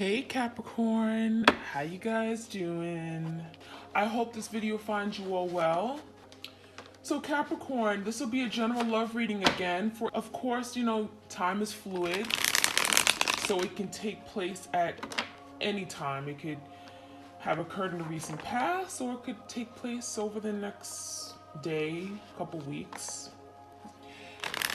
Hey Capricorn, how you guys doing? I hope this video finds you all well. So Capricorn, this will be a general love reading again. For of course, time is fluid, so it can take place at any time. It could have occurred in the recent past, or it could take place over the next day, couple weeks.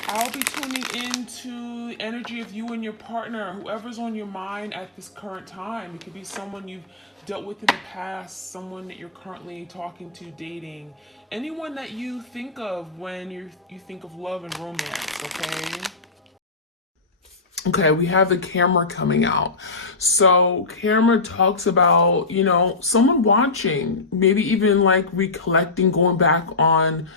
I'll be tuning into the energy of you and your partner, whoever's on your mind at this current time. It could be someone you've dealt with in the past, someone that you're currently talking to, dating, anyone that you think of when you think of love and romance, okay? Okay, we have the camera coming out. So camera talks about, someone watching, maybe even like recollecting, going back on,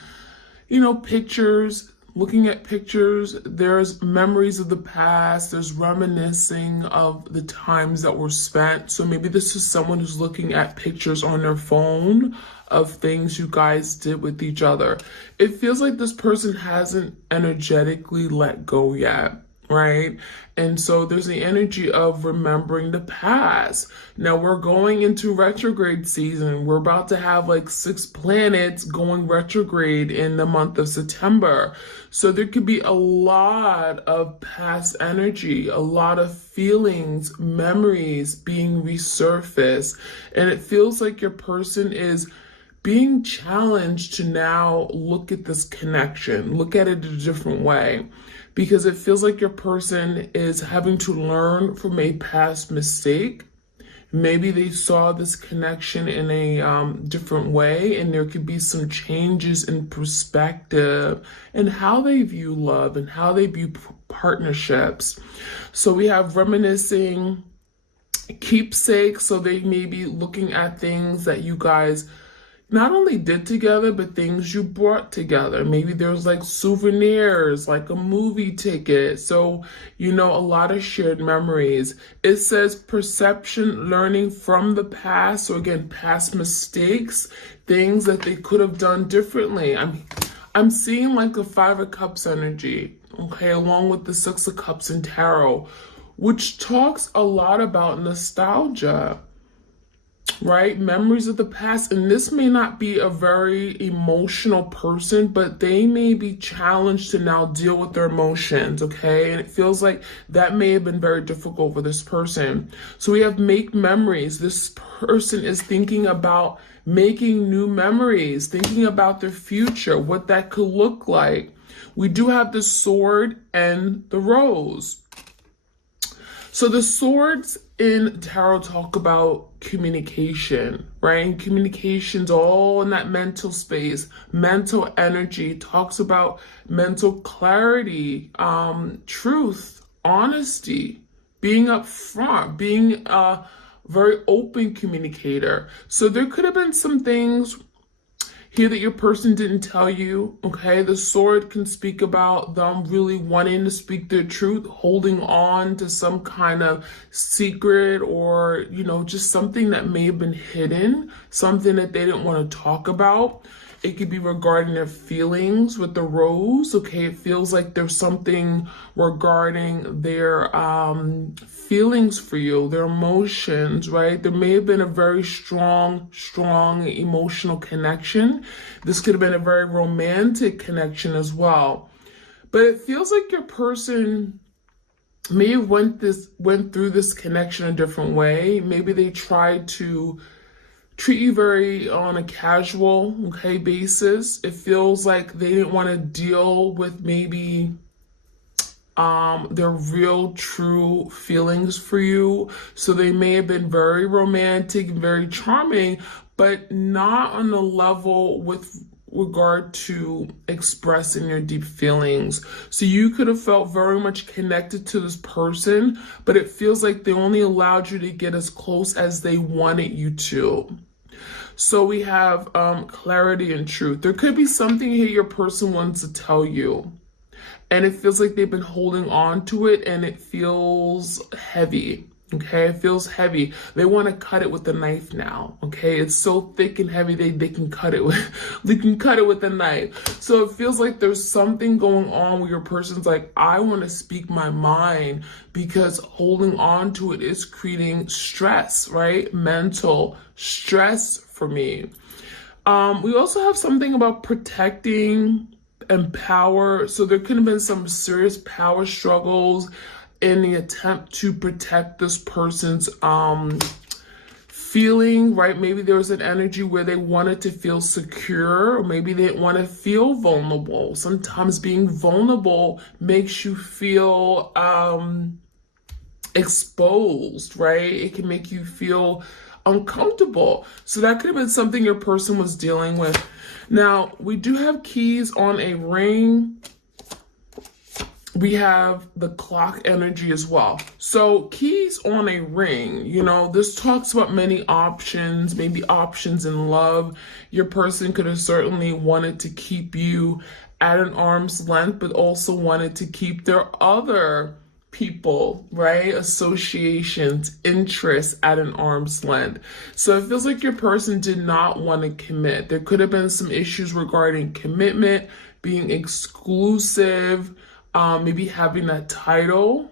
pictures, looking at pictures. There's memories of the past, there's reminiscing of the times that were spent. So maybe this is someone who's looking at pictures on their phone of things you guys did with each other. It feels like this person hasn't energetically let go yet, right? And so there's the energy of remembering the past. Now we're going into retrograde season. We're about to have like 6 planets going retrograde in the month of September. So there could be a lot of past energy, a lot of feelings, memories being resurfaced. And it feels like your person is being challenged to now look at this connection, look at it a different way, because it feels like your person is having to learn from a past mistake. Maybe they saw this connection in a different way, and there could be some changes in perspective and how they view love and how they view partnerships. So we have reminiscing, keepsake. So they may be looking at things that you guys not only did together, but things you brought together. Maybe there's like souvenirs, like a movie ticket. So, a lot of shared memories. It says perception, learning from the past. So again, past mistakes, things that they could have done differently. I'm seeing like a 5 of Cups energy, okay, along with the 6 of Cups in tarot, which talks a lot about nostalgia, right? Memories of the past. And this may not be a very emotional person, but they may be challenged to now deal with their emotions, okay? And it feels like that may have been very difficult for this person. So we have make memories. This person is thinking about making new memories, thinking about their future, what that could look like. We do have the sword and the rose. So the swords in tarot talk about communication, right? And communication's all in that mental space. Mental energy talks about mental clarity, truth, honesty, being upfront, being a very open communicator. So there could have been some things here that your person didn't tell you, okay? The sword can speak about them really wanting to speak their truth, holding on to some kind of secret, or, just something that may have been hidden, something that they didn't want to talk about. It could be regarding their feelings with the rose, okay? It feels like there's something regarding their feelings for you, their emotions, right? There may have been a very strong emotional connection. This could have been a very romantic connection as well. But it feels like your person may have went through this connection a different way. Maybe they tried to treat you very on a casual, okay, basis. It feels like they didn't want to deal with maybe their real true feelings for you. So they may have been very romantic and very charming, but not on the level with regard to expressing your deep feelings. So you could have felt very much connected to this person, but it feels like they only allowed you to get as close as they wanted you to. So we have clarity and truth. There could be something here your person wants to tell you, and it feels like they've been holding on to it, and it feels heavy. Okay, it feels heavy. They want to cut it with a knife now. Okay, it's so thick and heavy they can cut it with they can cut it with a knife. So it feels like there's something going on where your person's like, I want to speak my mind, because holding on to it is creating stress, right? Mental stress for me. We also have something about protecting and power. So there could have been some serious power struggles in the attempt to protect this person's feeling, right? Maybe there was an energy where they wanted to feel secure, or maybe they didn't want to feel vulnerable. Sometimes being vulnerable makes you feel exposed, right? It can make you feel uncomfortable. So that could have been something your person was dealing with. Now, we do have keys on a ring. We have the clock energy as well. So keys on a ring, you know, this talks about many options, maybe options in love. Your person could have certainly wanted to keep you at an arm's length, but also wanted to keep their other people, right? Associations, interests at an arm's length. So it feels like your person did not want to commit. There could have been some issues regarding commitment, being exclusive, maybe having that title.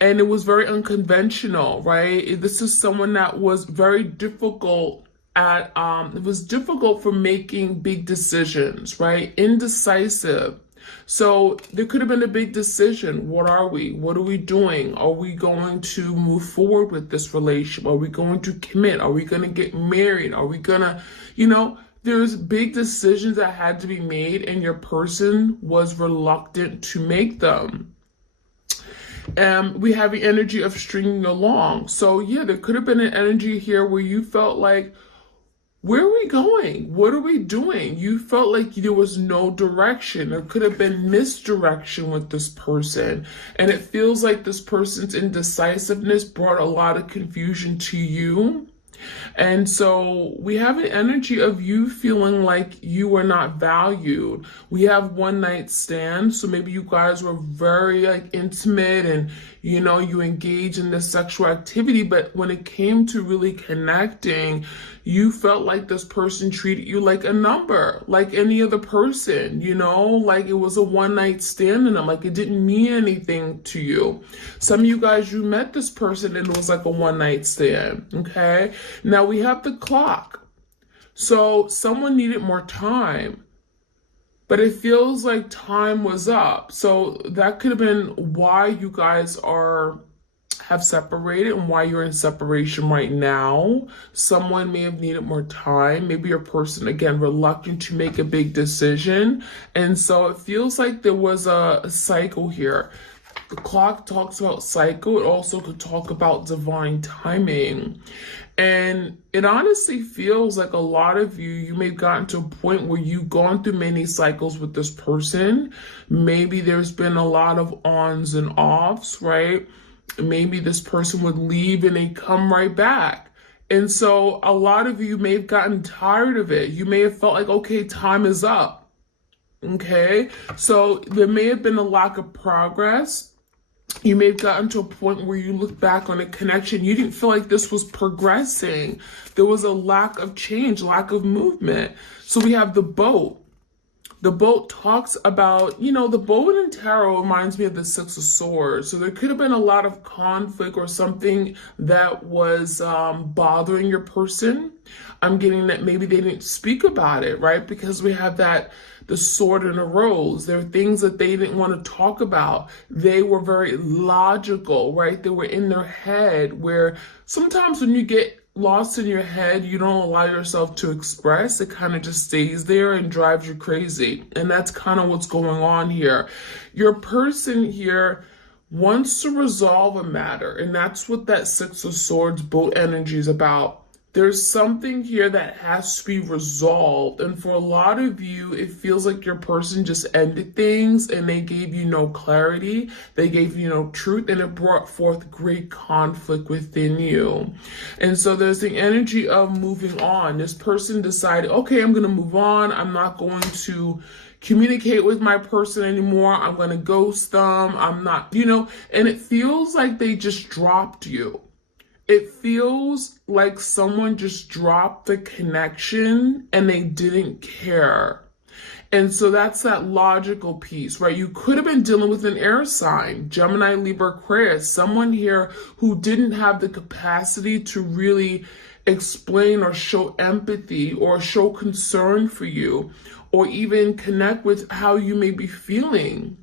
And it was very unconventional, right? This is someone that was very difficult at, it was difficult for making big decisions, right? Indecisive. So there could have been a big decision. What are we? What are we doing? Are we going to move forward with this relationship? Are we going to commit? Are we going to get married? Are we going to, you know, there's big decisions that had to be made, and your person was reluctant to make them. We have the energy of stringing along. So yeah, there could have been an energy here where you felt like, where are we going? What are we doing? You felt like there was no direction. There could have been misdirection with this person. And it feels like this person's indecisiveness brought a lot of confusion to you. And so we have an energy of you feeling like you were not valued. We have one night stand. So maybe you guys were very like intimate and, you know, you engage in this sexual activity. But when it came to really connecting, you felt like this person treated you like a number, like any other person, you know, like it was a one night stand and like it didn't mean anything to you. Some of you guys, you met this person and it was like a one night stand. Okay. Now we have the clock. So someone needed more time, but it feels like time was up. So that could have been why you guys have separated and why you're in separation right now. Someone may have needed more time. Maybe your person, again, reluctant to make a big decision. And so it feels like there was a cycle here. The clock talks about cycle. It also could talk about divine timing. And it honestly feels like a lot of you may have gotten to a point where you've gone through many cycles with this person. Maybe there's been a lot of ons and offs, right? Maybe this person would leave and they come right back. And so a lot of you may have gotten tired of it. You may have felt like, okay, time is up. Okay. So there may have been a lack of progress. You may have gotten to a point where you look back on a connection. You didn't feel like this was progressing. There was a lack of change, lack of movement. So we have the boat. The boat talks about, you know, the boat in tarot reminds me of the Six of Swords. So there could have been a lot of conflict or something that was bothering your person. I'm getting that maybe they didn't speak about it, right? Because we have the sword and the rose. There are things that they didn't want to talk about. They were very logical, right? They were in their head, where sometimes when you get lost in your head, you don't allow yourself to express. It kind of just stays there and drives you crazy. And that's kind of what's going on here. Your person here wants to resolve a matter, and that's what that Six of Swords boat energy is about. There's something here that has to be resolved. And for a lot of you, it feels like your person just ended things and they gave you no clarity. They gave you no truth, and it brought forth great conflict within you. And so there's the energy of moving on. This person decided, okay, I'm going to move on. I'm not going to, communicate with my person anymore. I'm going to ghost them. I'm not, and it feels like they just dropped you. It feels like someone just dropped the connection and they didn't care. And so that's that logical piece, right? You could have been dealing with an air sign, Gemini, Libra, Aquarius, someone here who didn't have the capacity to really explain or show empathy or show concern for you or even connect with how you may be feeling.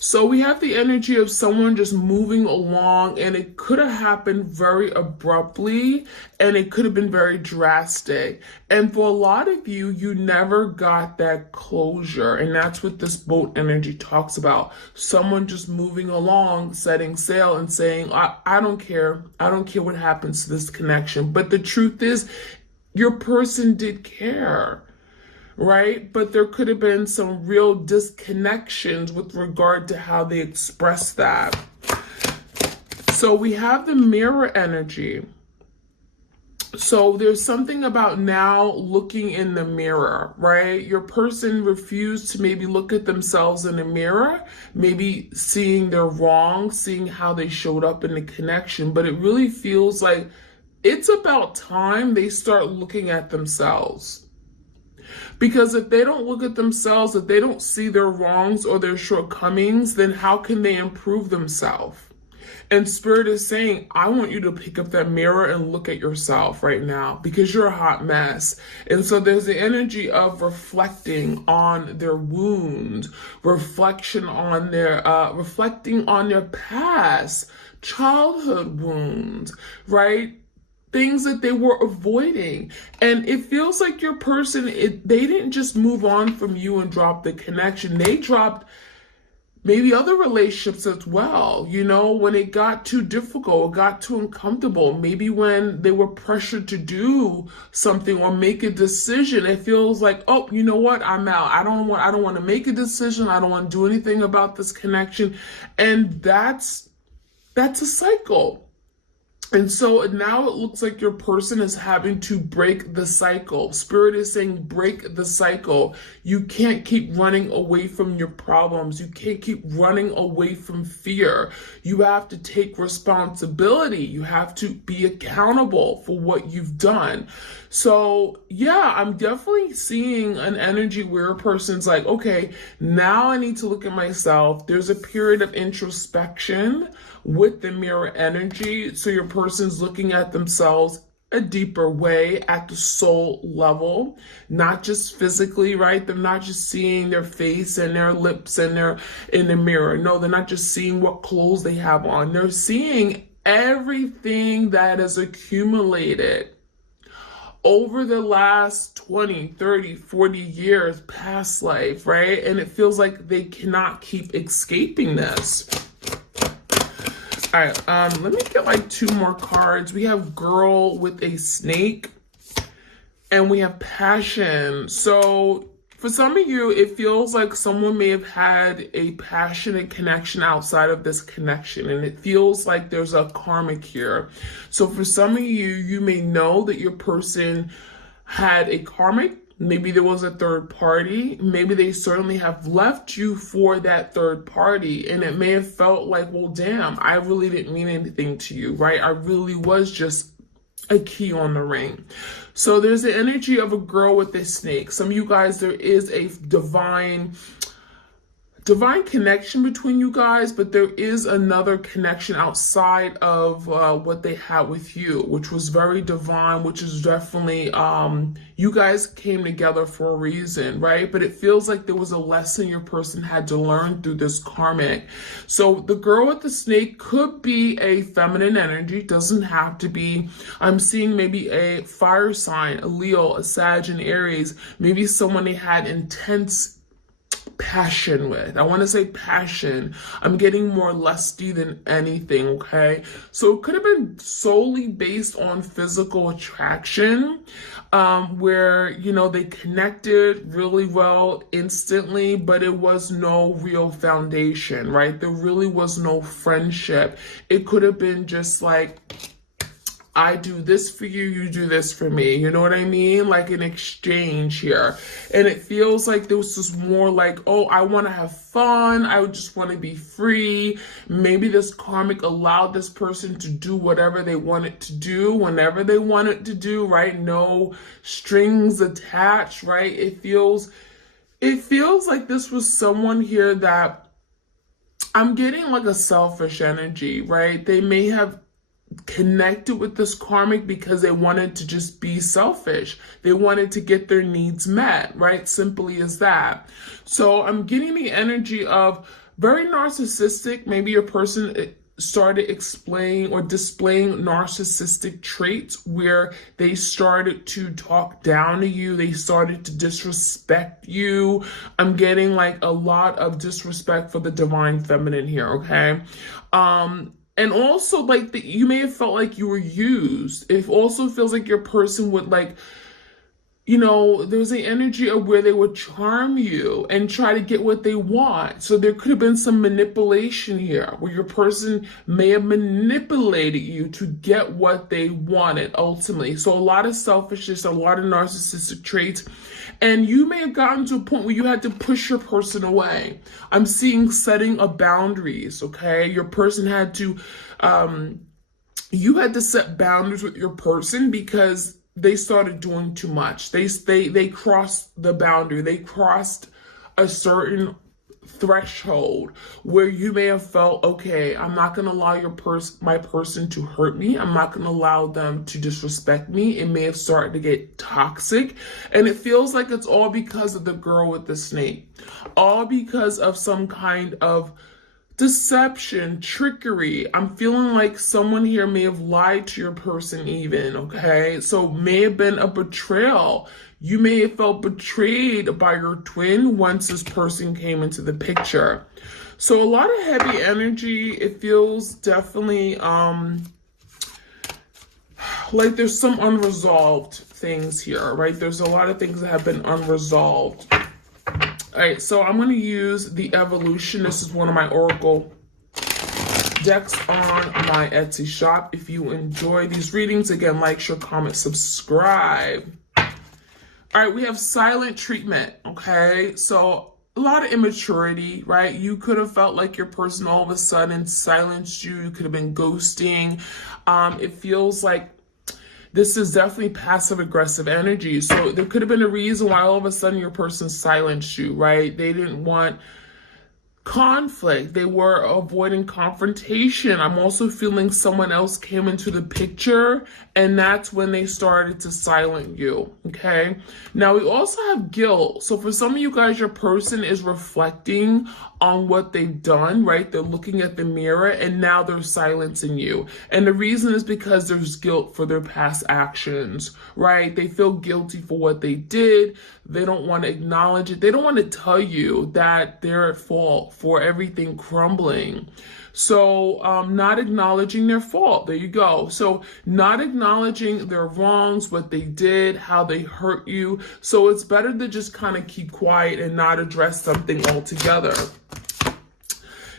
So we have the energy of someone just moving along, and it could have happened very abruptly and it could have been very drastic. And for a lot of you, you never got that closure. And that's what this boat energy talks about. Someone just moving along, setting sail and saying, I don't care. I don't care what happens to this connection. But the truth is, your person did care. Right? But there could have been some real disconnections with regard to how they express that. So we have the mirror energy. So there's something about now looking in the mirror, right? Your person refused to maybe look at themselves in the mirror, maybe seeing their wrongs, seeing how they showed up in the connection. But it really feels like it's about time they start looking at themselves. Because if they don't look at themselves, if they don't see their wrongs or their shortcomings, then how can they improve themselves? And Spirit is saying, I want you to pick up that mirror and look at yourself right now because you're a hot mess. And so there's the energy of reflecting on their wounds, reflecting on their past childhood wounds, right? Things that they were avoiding. And it feels like your person, they didn't just move on from you and drop the connection. They dropped maybe other relationships as well. When it got too difficult, it got too uncomfortable, maybe when they were pressured to do something or make a decision, it feels like, oh, you know what? I'm out. I don't want to make a decision. I don't want to do anything about this connection. And that's a cycle. And so now it looks like your person is having to break the cycle. Spirit is saying, break the cycle. You can't keep running away from your problems. You can't keep running away from fear. You have to take responsibility. You have to be accountable for what you've done. So yeah, I'm definitely seeing an energy where a person's like, okay, now I need to look at myself. There's a period of introspection with the mirror energy. So your person's looking at themselves a deeper way at the soul level, not just physically, right? They're not just seeing their face and their lips and they're in the mirror. No, they're not just seeing what clothes they have on. They're seeing everything that is accumulated over the last 20, 30, 40 years past life, right? And it feels like they cannot keep escaping this. All right, let me get like two more cards. We have girl with a snake and we have passion. So for some of you, it feels like someone may have had a passionate connection outside of this connection, and it feels like there's a karmic here. So for some of you, you may know that your person had a karmic. Maybe there was a third party. Maybe they certainly have left you for that third party. And it may have felt like, well, damn, I really didn't mean anything to you, right? I really was just a key on the ring. So there's the energy of a girl with a snake. Some of you guys, there is a divine connection between you guys, but there is another connection outside of what they had with you, which was very divine, which is definitely, you guys came together for a reason, right? But it feels like there was a lesson your person had to learn through this karmic. So the girl with the snake could be a feminine energy, doesn't have to be. I'm seeing maybe a fire sign, a Leo, a Sag, and Aries, maybe someone they had intense passion with. I want to say passion. I'm getting more lusty than anything, okay? So it could have been solely based on physical attraction, where, they connected really well instantly, but it was no real foundation, right? There really was no friendship. It could have been just like, I do this for you, you do this for me. You know what I mean? Like an exchange here. And it feels like there was just more like, oh, I want to have fun. I would just want to be free. Maybe this karmic allowed this person to do whatever they wanted to do, whenever they wanted to do, right? No strings attached, right? It feels like this was someone here that I'm getting like a selfish energy, right? They may have connected with this karmic because they wanted to just be selfish. They wanted to get their needs met, right? Simply as that. So I'm getting the energy of very narcissistic. Maybe your person started displaying narcissistic traits where they started to talk down to you. They started to disrespect you. I'm getting like a lot of disrespect for the divine feminine here, okay? And also, like, you may have felt like you were used. It also feels like your person would, like, there was an energy of where they would charm you and try to get what they want. So there could have been some manipulation here, where your person may have manipulated you to get what they wanted, ultimately. So a lot of selfishness, a lot of narcissistic traits. And you may have gotten to a point where you had to push your person away. I'm seeing setting of boundaries, okay? Your person had to, you had to set boundaries with your person because they started doing too much. They crossed the boundary. They crossed a certain threshold where you may have felt, okay, I'm not going to allow my person to hurt me. I'm not going to allow them to disrespect me. It may have started to get toxic, and it feels like it's all because of the girl with the snake, all because of some kind of deception, trickery. I'm feeling like someone here may have lied to your person even, okay? So may have been a betrayal. You may have felt betrayed by your twin once this person came into the picture. So a lot of heavy energy. It feels definitely like there's some unresolved things here, right? There's a lot of things that have been unresolved. All right, so I'm going to use the Evolution. This is one of my Oracle decks on my Etsy shop. If you enjoy these readings, again, like, share, comment, subscribe. All right, we have silent treatment, okay? So a lot of immaturity, right? You could have felt like your person all of a sudden silenced you. You could have been ghosting. It feels like this is definitely passive aggressive energy. So there could have been a reason why all of a sudden your person silenced you, right? They didn't want conflict. They were avoiding confrontation. I'm also feeling someone else came into the picture, and that's when they started to silence you, okay? Now, we also have guilt. So for some of you guys, your person is reflecting on what they've done, right? They're looking at the mirror, and now they're silencing you. And the reason is because there's guilt for their past actions, right? They feel guilty for what they did. They don't want to acknowledge it. They don't want to tell you that they're at fault for everything crumbling. So not acknowledging their fault. There you go. So not acknowledging their wrongs, what they did, how they hurt you. So it's better to just kind of keep quiet and not address something altogether.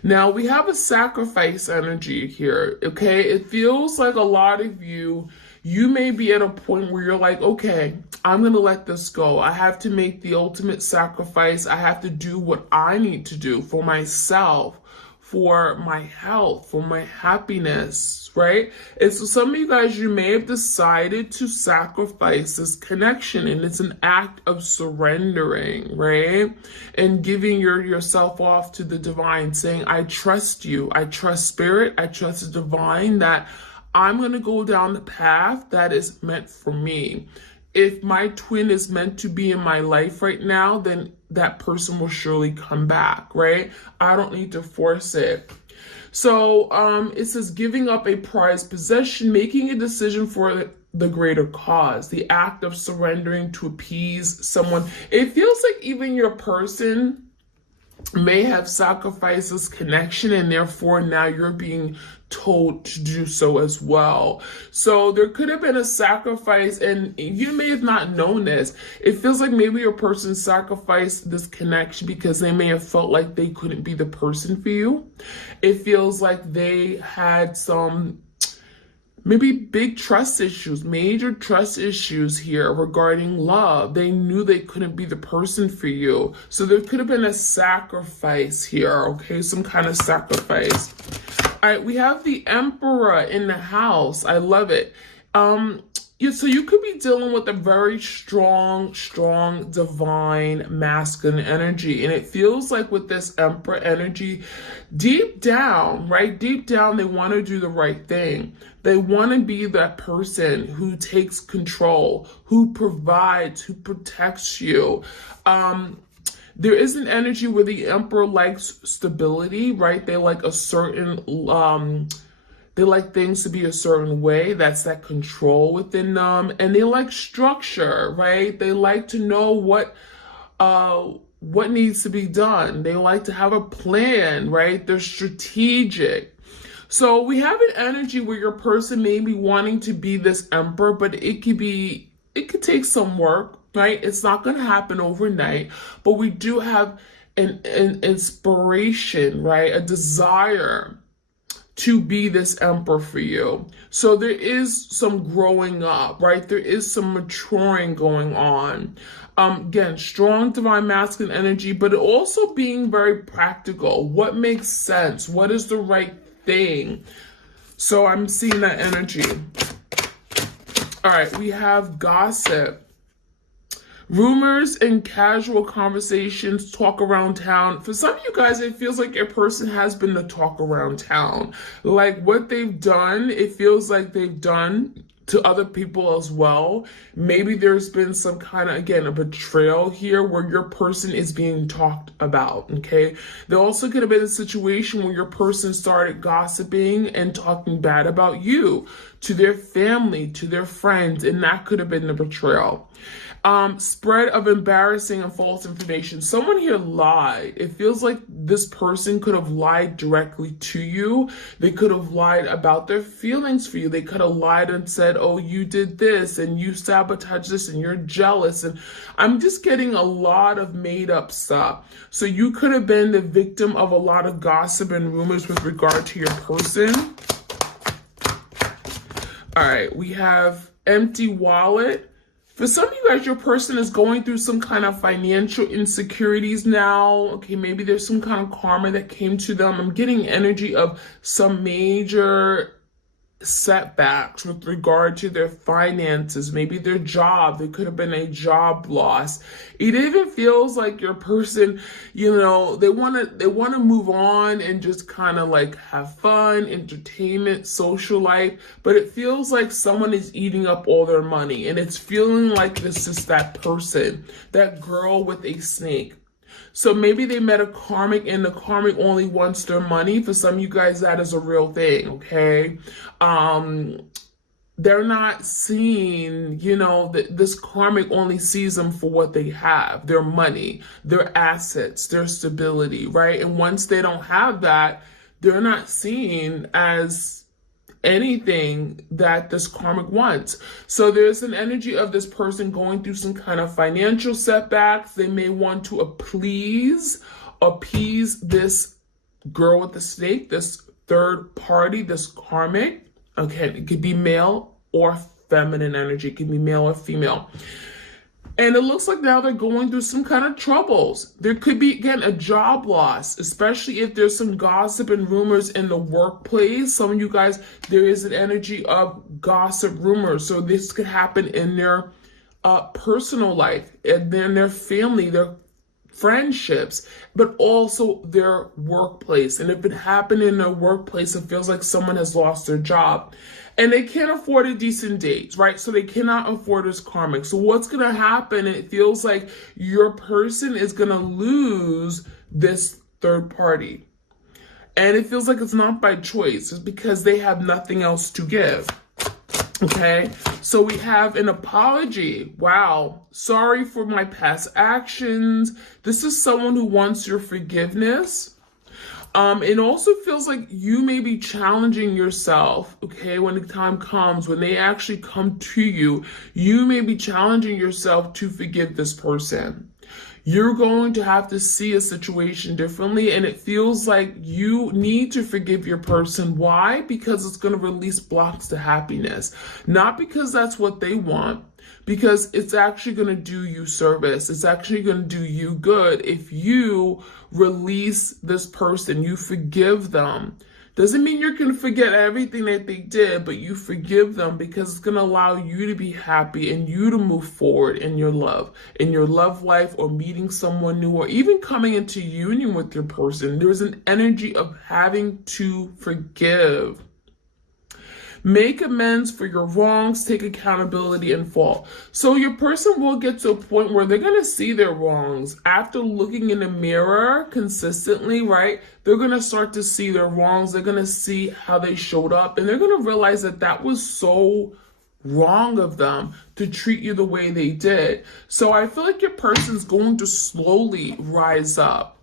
Now we have a sacrifice energy here, okay? It feels like a lot of you may be at a point where you're like, okay, I'm going to let this go. I have to make the ultimate sacrifice. I have to do what I need to do for myself, for my health, for my happiness, right? And so some of you guys, you may have decided to sacrifice this connection, and it's an act of surrendering, right? And giving yourself off to the divine, saying, I trust you. I trust spirit. I trust the divine that I'm going to go down the path that is meant for me. If my twin is meant to be in my life right now, then that person will surely come back, right? I don't need to force it. So it says giving up a prized possession, making a decision for the greater cause, the act of surrendering to appease someone. It feels like even your person may have sacrificed this connection, and therefore now you're being told to do so as well. So there could have been a sacrifice, and you may have not known this. It feels like maybe your person sacrificed this connection because they may have felt like they couldn't be the person for you. It feels like they had some Maybe big trust issues, major trust issues here regarding love. They knew they couldn't be the person for you. So there could have been a sacrifice here, okay? Some kind of sacrifice. All right, we have the Emperor in the house. I love it. Yeah, so you could be dealing with a very strong, divine masculine energy. And it feels like with this Emperor energy, deep down, right? Deep down, they want to do the right thing. They want to be that person who takes control, who provides, who protects you. There is an energy where the Emperor likes stability, right? They like a certain, they like things to be a certain way. That's that control within them. And they like structure, right? They like to know what needs to be done. They like to have a plan, right? They're strategic. So we have an energy where your person may be wanting to be this Emperor, but it could take some work, right? It's not going to happen overnight, but we do have an inspiration, right? A desire to be this Emperor for you. So there is some growing up, right? There is some maturing going on. Again, strong divine masculine energy, but also being very practical. What makes sense? What is the right thing? So I'm seeing that energy. All right, we have gossip. Rumors and casual conversations, talk around town. For some of you guys, it feels like your person has been the talk around town. Like what they've done, it feels like they've done to other people as well. Maybe there's been some kind of, again, a betrayal here where your person is being talked about, okay? There also could have been a situation where your person started gossiping and talking bad about you to their family, to their friends, and that could have been the betrayal. Spread of embarrassing and false information. Someone here lied. It feels like this person could have lied directly to you. They could have lied about their feelings for you. They could have lied and said, oh, you did this and you sabotaged this and you're jealous. And I'm just getting a lot of made up stuff. So you could have been the victim of a lot of gossip and rumors with regard to your person. All right, we have empty wallet. For some of you guys, your person is going through some kind of financial insecurities now. Okay, maybe there's some kind of karma that came to them. I'm getting energy of some major setbacks with regard to their finances, maybe their job. There could have been a job loss. It even feels like your person, you know, they want to move on and just kind of like have fun, entertainment, social life, but it feels like someone is eating up all their money, and it's feeling like this is that person, that girl with a snake. So maybe they met a karmic and the karmic only wants their money. For some of you guys, that is a real thing, okay? They're not seeing, you know, this karmic only sees them for what they have, their money, their assets, their stability, right? And once they don't have that, they're not seen as anything that this karmic wants. So there's an energy of this person going through some kind of financial setbacks. They may want to appease this girl with the snake, this third party, this karmic. Okay, it could be male or feminine energy. It could be male or female. And it looks like now they're going through some kind of troubles. There could be, again, a job loss, especially if there's some gossip and rumors in the workplace. Some of you guys, there is an energy of gossip rumors. So this could happen in their personal life, and then their family, their friendships, but also their workplace. And if it happened in their workplace, it feels like someone has lost their job. And they can't afford a decent date, right? So they cannot afford this karmic. So what's going to happen, it feels like your person is going to lose this third party. And it feels like it's not by choice. It's because they have nothing else to give. Okay, so we have an apology. Wow, sorry for my past actions. This is someone who wants your forgiveness. It also feels like you may be challenging yourself, okay, when the time comes, when they actually come to you, you may be challenging yourself to forgive this person. You're going to have to see a situation differently, and it feels like you need to forgive your person. Why? Because it's going to release blocks to happiness. Not because that's what they want, because it's actually going to do you service. It's actually going to do you good if you release this person, you forgive them. Doesn't mean you're going to forget everything that they did, but you forgive them because it's going to allow you to be happy and you to move forward in your love life, or meeting someone new, or even coming into union with your person. There's an energy of having to forgive. Make amends for your wrongs, take accountability and fall. So your person will get to a point where they're going to see their wrongs. After looking in the mirror consistently, right? They're going to start to see their wrongs. They're going to see how they showed up, and they're going to realize that that was so wrong of them to treat you the way they did. So I feel like your person's going to slowly rise up.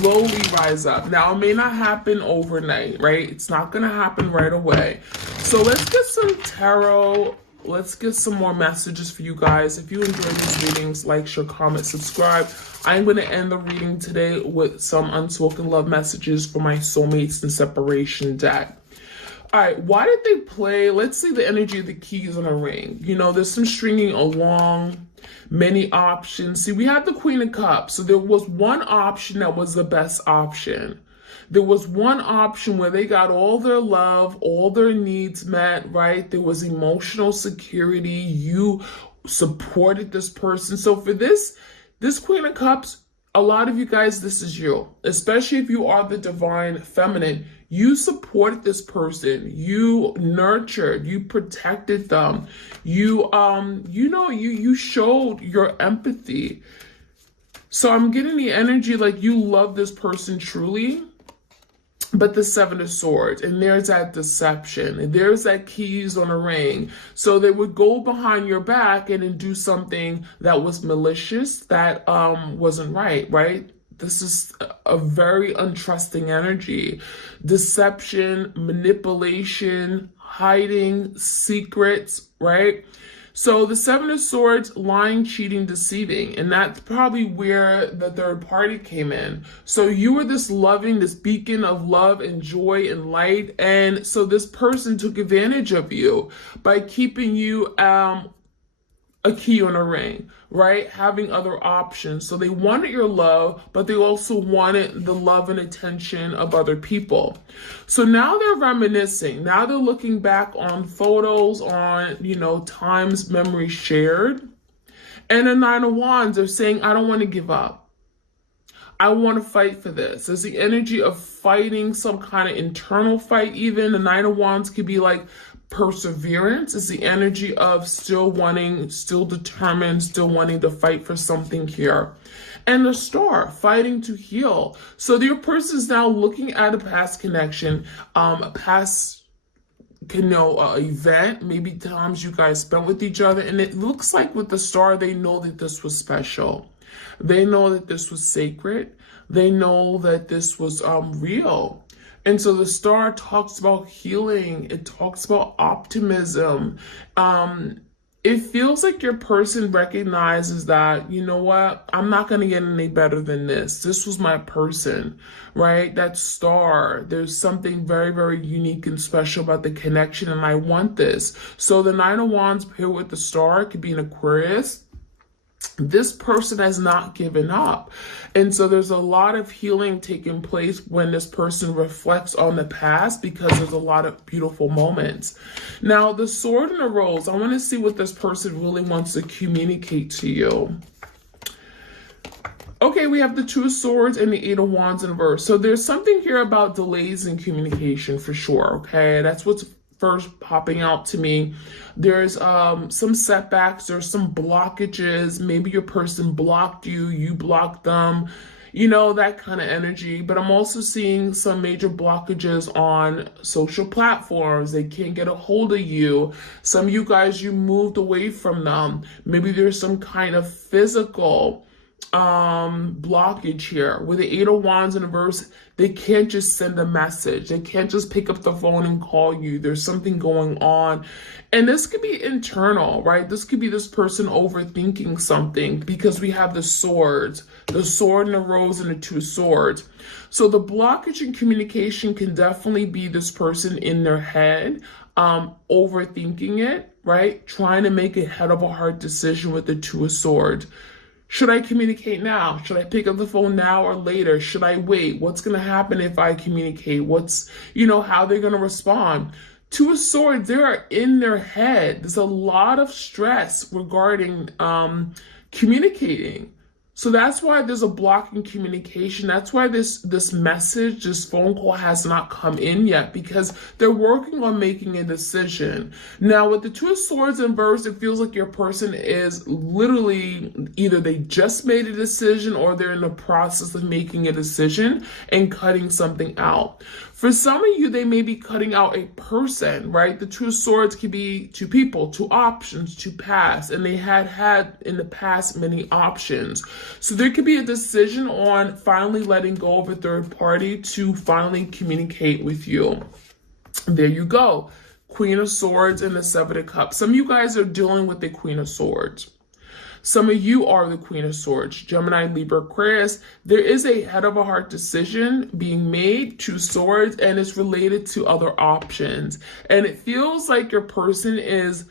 Now, it may not happen overnight, right? It's not going to happen right away. So let's get some tarot. Let's get some more messages for you guys. If you enjoy these readings, like, share, comment, subscribe. I'm going to end the reading today with some unspoken love messages for my soulmates and separation deck. All right, why did they play? Let's see the energy of the keys on a ring. You know, there's some stringing along, many options. See, we have the Queen of Cups. So there was one option that was the best option. There was one option where they got all their love, all their needs met, right? There was emotional security. You supported this person. So for this Queen of Cups, a lot of you guys, this is you, especially if you are the divine feminine. You supported this person. You nurtured. You protected them. You showed your empathy. So I'm getting the energy like you love this person truly. But the Seven of Swords, and there's that deception, and there's that keys on a ring. So they would go behind your back and then do something that was malicious, that wasn't right? This is a very untrusting energy. Deception, manipulation, hiding, secrets, right? So the Seven of Swords, lying, cheating, deceiving. And that's probably where the third party came in. So you were this loving, this beacon of love and joy and light. And so this person took advantage of you by keeping you a key on a ring, right? Having other options. So they wanted your love, but they also wanted the love and attention of other people. So now they're reminiscing. Now they're looking back on photos, on, times, memories shared. And the Nine of Wands, they're saying, I don't want to give up. I want to fight for this. There's the energy of fighting, some kind of internal fight even. The Nine of Wands could be like perseverance. Is the energy of still wanting, still determined, still wanting to fight for something here. And the Star, fighting to heal. So your person is now looking at a past connection, a past event, maybe times you guys spent with each other. And it looks like with the Star, they know that this was special. They know that this was sacred. They know that this was real. And so the Star talks about healing. It talks about optimism. It feels like your person recognizes that, you know what, I'm not going to get any better than this. This was my person, right? That Star, there's something very, very unique and special about the connection, and I want this. So the Nine of Wands paired with the Star, it could be an Aquarius. This person has not given up. And so there's a lot of healing taking place when this person reflects on the past, because there's a lot of beautiful moments. Now, the Sword and the Rose, I want to see what this person really wants to communicate to you. Okay, we have the Two of Swords and the Eight of Wands in reverse. So there's something here about delays in communication for sure, okay? That's what's first popping out to me. There's some setbacks, there's some blockages. Maybe your person blocked you, you blocked them, that kind of energy. But I'm also seeing some major blockages on social platforms. They can't get a hold of you. Some of you guys, you moved away from them. Maybe there's some kind of physical blockage here. With the Eight of Wands in reverse, they can't just send a message. They can't just pick up the phone and call you. There's something going on. And this could be internal, right? This could be this person overthinking something, because we have the swords, the sword and the rose and the two swords. So the blockage in communication can definitely be this person in their head, overthinking it, right? Trying to make a head of a heart decision with the two of swords. Should I communicate now? Should I pick up the phone now or later? Should I wait? What's going to happen if I communicate? What's, how they're going to respond? Two of Swords, they are in their head. There's a lot of stress regarding communicating. So that's why there's a block in communication. That's why this message, this phone call has not come in yet, because they're working on making a decision. Now, with the Two of Swords in reverse, it feels like your person is literally either they just made a decision or they're in the process of making a decision and cutting something out. For some of you, they may be cutting out a person, right? The Two of Swords could be two people, two options, two paths, and they had in the past many options. So there could be a decision on finally letting go of a third party to finally communicate with you. There you go. Queen of Swords and the Seven of Cups. Some of you guys are dealing with the Queen of Swords. Some of you are the Queen of Swords, Gemini, Libra, Aquarius. There is a head of a heart decision being made, Two Swords, and it's related to other options. And it feels like your person is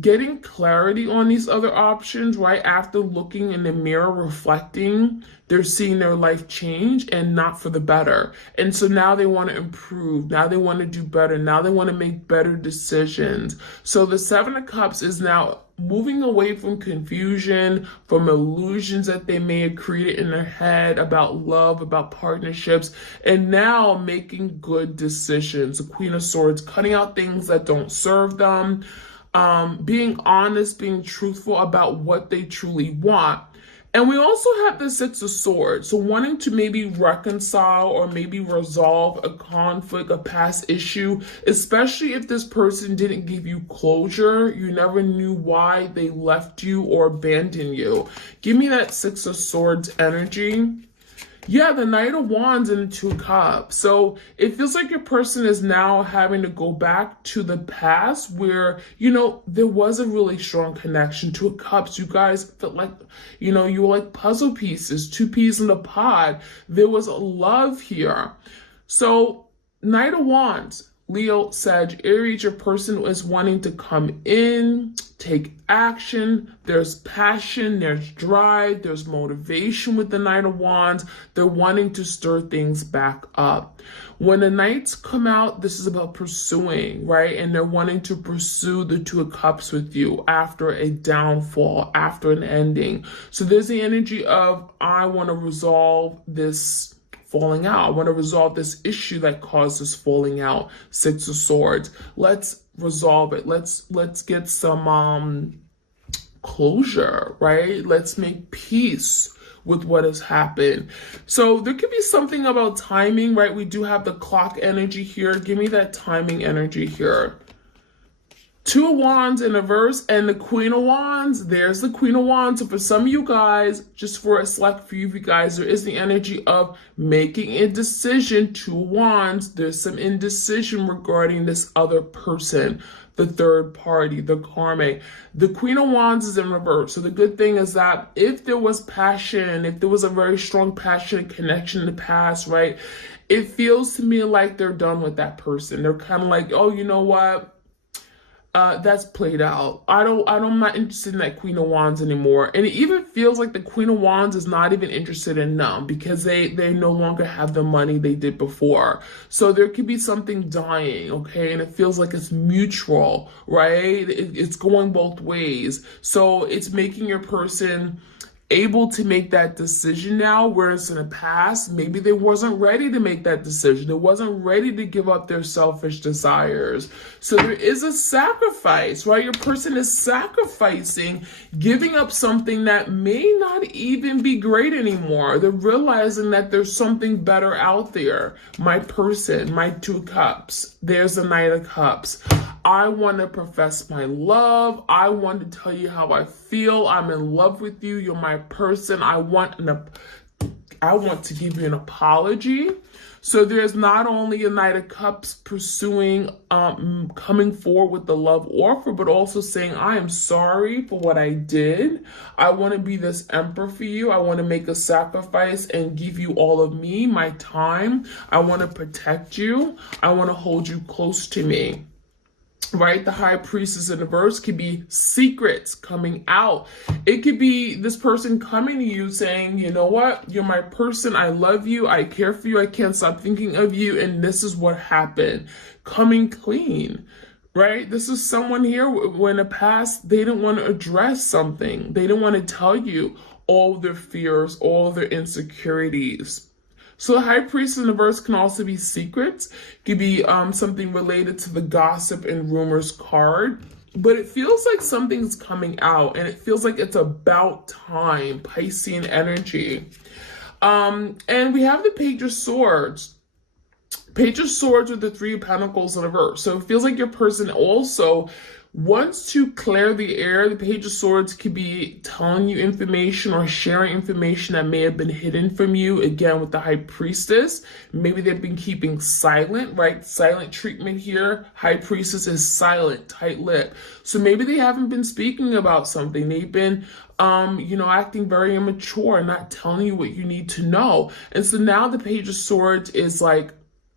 getting clarity on these other options, right? After looking in the mirror, reflecting, they're seeing their life change and not for the better. And so now they want to improve. Now they want to do better. Now they want to make better decisions. So the Seven of Cups is now moving away from confusion, from illusions that they may have created in their head about love, about partnerships, and now making good decisions. The Queen of Swords, cutting out things that don't serve them, being honest, being truthful about what they truly want. And we also have the Six of Swords. So wanting to maybe reconcile or maybe resolve a conflict, a past issue, especially if this person didn't give you closure. You never knew why they left you or abandoned you. Give me that Six of Swords energy. Yeah, the Knight of Wands and the Two of Cups. So it feels like your person is now having to go back to the past where, there was a really strong connection. Two of Cups, you guys felt like, you were like puzzle pieces, two peas in a pod. There was a love here. So Knight of Wands, Leo, Sag, Aries, your person is wanting to come in, take action. There's passion, there's drive, there's motivation with the Knight of Wands. They're wanting to stir things back up. When the Knights come out, this is about pursuing, right? And they're wanting to pursue the Two of Cups with you after a downfall, after an ending. So there's the energy of, I want to resolve this falling out. I want to resolve this issue that caused this falling out. Six of Swords. Let's resolve it. Let's get some closure, right? Let's make peace with what has happened. So there could be something about timing, right? We do have the clock energy here. Give me that timing energy here. Two of Wands in reverse and the Queen of Wands. There's the Queen of Wands. So for some of you guys, just for a select few of you guys, there is the energy of making a decision. Two of Wands. There's some indecision regarding this other person, the third party, the karma. The Queen of Wands is in reverse. So the good thing is that if there was passion, if there was a very strong passionate connection in the past, right? It feels to me like they're done with that person. They're kind of like, oh, you know what? That's played out. I'm not interested in that Queen of Wands anymore. And it even feels like the Queen of Wands is not even interested in them because they no longer have the money they did before. So there could be something dying, okay? And it feels like it's mutual, right? It's going both ways. So it's making your person able to make that decision now, whereas in the past, maybe they wasn't ready to make that decision. They wasn't ready to give up their selfish desires. So there is a sacrifice, right? Your person is sacrificing, giving up something that may not even be great anymore. They're realizing that there's something better out there. My person, my Two of Cups. There's the Knight of Cups. I want to profess my love. I want to tell you how I feel. I'm in love with you. You're my person. I want to give you an apology. So there's not only a Knight of Cups pursuing, coming forward with the love offer, but also saying, I am sorry for what I did. I want to be this emperor for you. I want to make a sacrifice and give you all of me, my time. I want to protect you. I want to hold you close to me. Right? The High Priestess in the verse could be secrets coming out. It could be this person coming to you saying, you know what? You're my person. I love you. I care for you. I can't stop thinking of you. And this is what happened. Coming clean. Right? This is someone here when in the past, they didn't want to address something. They didn't want to tell you all their fears, all their insecurities. So the High Priest in the verse can also be secrets. It could be something related to the gossip and rumors card. But it feels like something's coming out, and it feels like it's about time, Piscean energy. And we have the Page of Swords. Page of Swords with the Three of Pentacles in the verse. So it feels like your person also wants to clear the air. The Page of Swords could be telling you information or sharing information that may have been hidden from you. Again, with the High Priestess, maybe they've been keeping silent, right? Silent treatment here. High Priestess is silent, tight-lipped. So maybe they haven't been speaking about something. They've been acting very immature and not telling you what you need to know. And so now the Page of Swords is like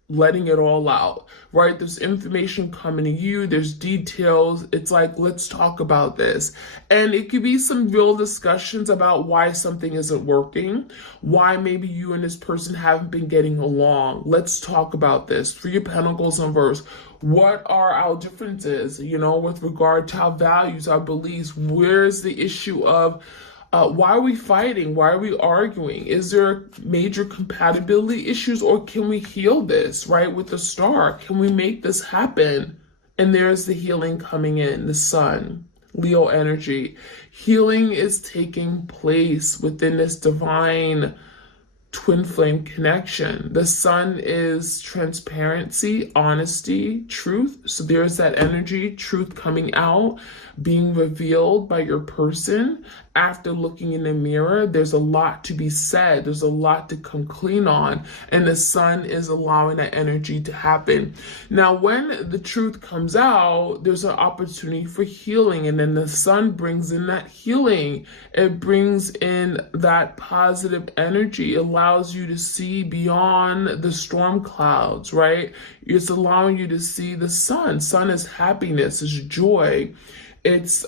letting it all out, right? There's information coming to you. There's details. It's like, let's talk about this. And it could be some real discussions about why something isn't working, why maybe you and this person haven't been getting along. Let's talk about this. Three of Pentacles in verse. What are our differences, with regard to our values, our beliefs? Where's the issue of why are we fighting? Why are we arguing? Is there major compatibility issues, or can we heal this, right? With the Star, can we make this happen? And there's the healing coming in, the Sun, Leo energy. Healing is taking place within this divine twin flame connection. The Sun is transparency, honesty, truth. So there's that energy, truth coming out, being revealed by your person. After looking in the mirror, there's a lot to be said. There's a lot to come clean on. And the Sun is allowing that energy to happen. Now, when the truth comes out, there's an opportunity for healing. And then the Sun brings in that healing. It brings in that positive energy. It allows you to see beyond the storm clouds, right? It's allowing you to see the Sun. Sun is happiness, is joy. It's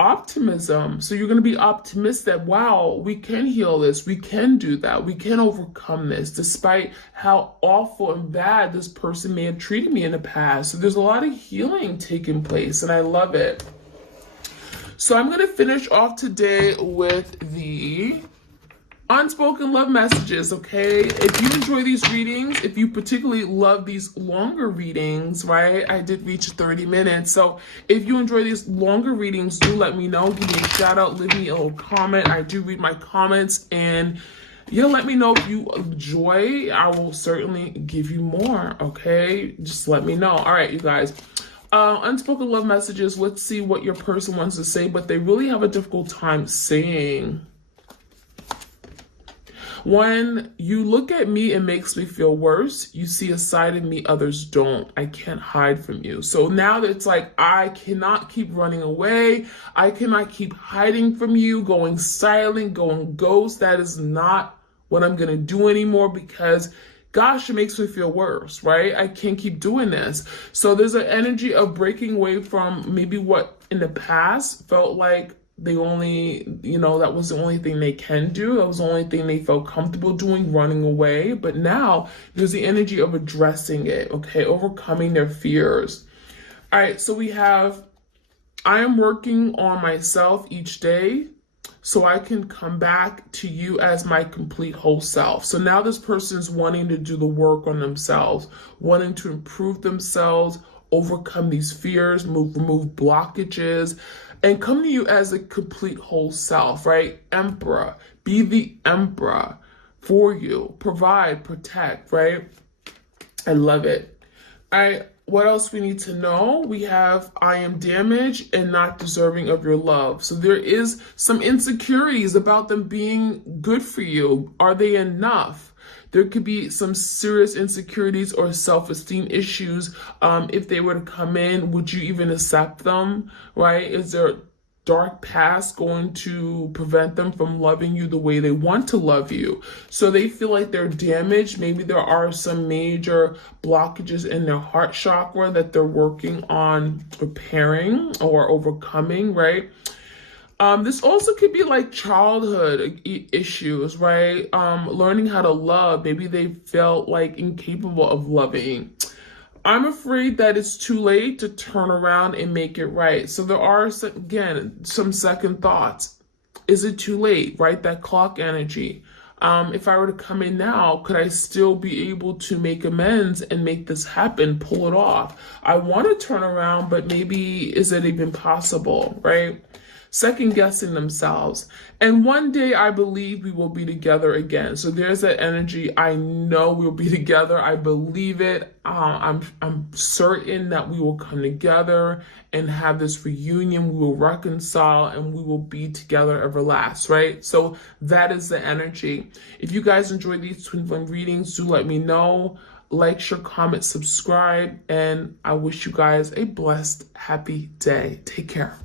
optimism. So you're going to be optimistic that, wow, we can heal this. We can do that. We can overcome this despite how awful and bad this person may have treated me in the past. So there's a lot of healing taking place, and I love it. So I'm going to finish off today with the unspoken love messages, okay? If you enjoy these readings, if you particularly love these longer readings, right? I did reach 30 minutes. So if you enjoy these longer readings, do let me know. Give me a shout out, leave me a little comment. I do read my comments, and let me know if you enjoy. I will certainly give you more, okay? Just let me know. All right, you guys. Unspoken love messages. Let's see what your person wants to say, but they really have a difficult time saying. When you look at me, it makes me feel worse. You see a side of me others don't. I can't hide from you. So now that it's like, I cannot keep running away. I cannot keep hiding from you, going silent, going ghost. That is not what I'm going to do anymore, because gosh, it makes me feel worse, right? I can't keep doing this. So there's an energy of breaking away from maybe what in the past felt like they only, that was the only thing they can do. That was the only thing they felt comfortable doing, running away. But now there's the energy of addressing it, okay? Overcoming their fears. All right, so we have, I am working on myself each day so I can come back to you as my complete whole self. So now this person's wanting to do the work on themselves, wanting to improve themselves, overcome these fears, remove blockages, and come to you as a complete whole self, right? Emperor, be the emperor for you, provide, protect, right? I love it. What else we need to know? We have I am damaged and not deserving of your love. So there is some insecurities about them being good for you. Are they enough? There could be some serious insecurities or self-esteem issues. If they were to come in, would you even accept them, right? Is there dark past going to prevent them from loving you the way they want to love you? So they feel like they're damaged. Maybe there are some major blockages in their heart chakra that they're working on repairing or overcoming, right? This also could be like childhood issues, right? Learning how to love. Maybe they felt like incapable of loving. I'm afraid that it's too late to turn around and make it right. So there are, again, some second thoughts. Is it too late, right? That clock energy. If I were to come in now, could I still be able to make amends and make this happen, pull it off? I want to turn around, but maybe is it even possible, right? Second guessing themselves. And one day I believe we will be together again. So there's that energy. I know we'll be together. I believe it. I'm certain that we will come together and have this reunion. We will reconcile and we will be together everlast, right? So that is the energy. If you guys enjoy these twin flame readings, do let me know. Like, share, comment, subscribe, and I wish you guys a blessed, happy day. Take care.